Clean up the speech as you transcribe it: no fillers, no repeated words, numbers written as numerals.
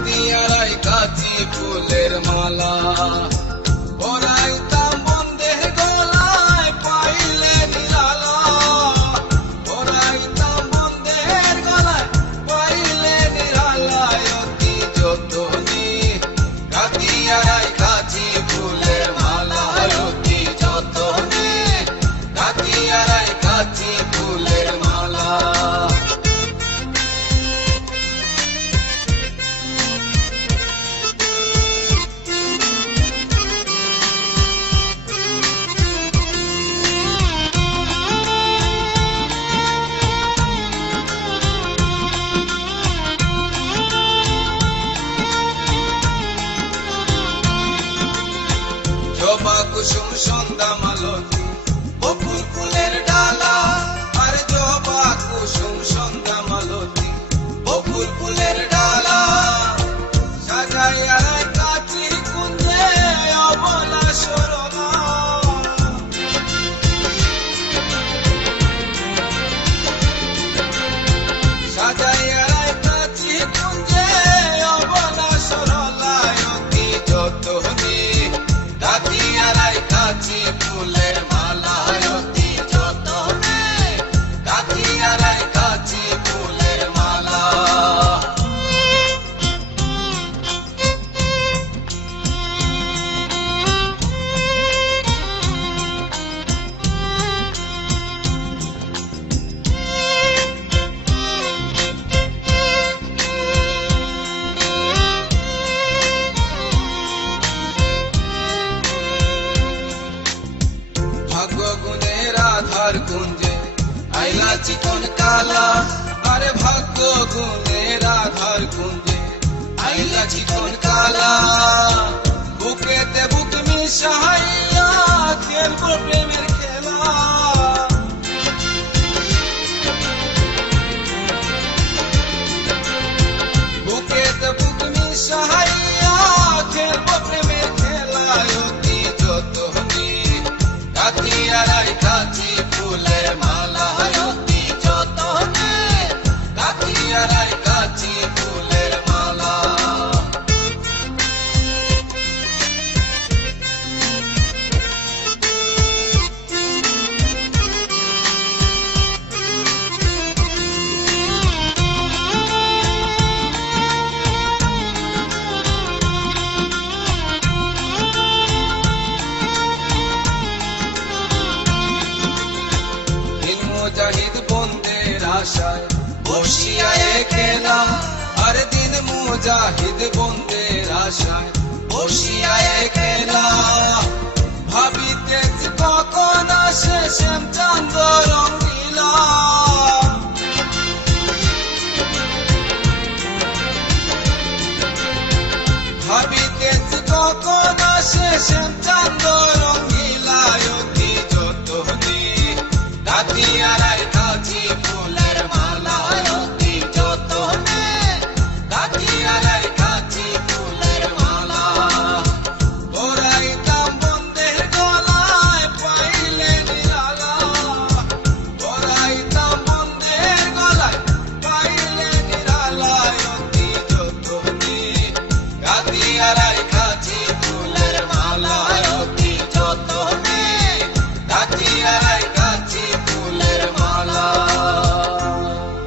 হাতিয়ারাই কাছি ফুলের মালা পরাইতাম বন্ধের গলায় পাইলে নিরালা পরাইতাম বন্ধের গলায় পাইলে নিরালায় অতি যতনে হাতিয়ারাই কাছি ফুলের মালা অতি যতনে হাতিয়ারাই কাছি ফুলের মালা জবা কুসুম সন্ধ্যা মালতী বকুল ফুলের ডালা আর জবা কুসুম সন্ধ্যা মালতী বকুল ফুলের ডালা সাজাইয়া কাছি কুঞ্জে অবলা সরলা সাজাইয়া কাছি কুঞ্জে অবলা সরলা অতি যতনে হাতিয়ারাই কাছি ফুলের মালা অতি যতনে হাতিয়ারাই কাছি ফুলের মালা ভাগ্য গুণের আধার কুঞ্জে আইলা চিকন কালা আরে ভাগ্য গুণের আধার কুঞ্জে আইলা চিকন কালা বুকেতে বুক মিশাইয়া খেলবো প্রেমের খেলা বুকেতে বুক মিশাইয়া খেলবো প্রেমের খেলা অতি যতনে হাতিয়ারাই কাছি ফুলের মালা অতি যতনে হাতিয়ারাই কাছি ফুলের মালা মুজাহিদ বন্দের আশায় বসিয়া একলা আর দিন মুজাহিদ বন্দের আশায় বসিয়া একলা ভাবিতেছি কখন আসে শ্যামচাঁদ রঙ্গিলা ভাবিতেছি কখন আসে শ্যামচাঁদ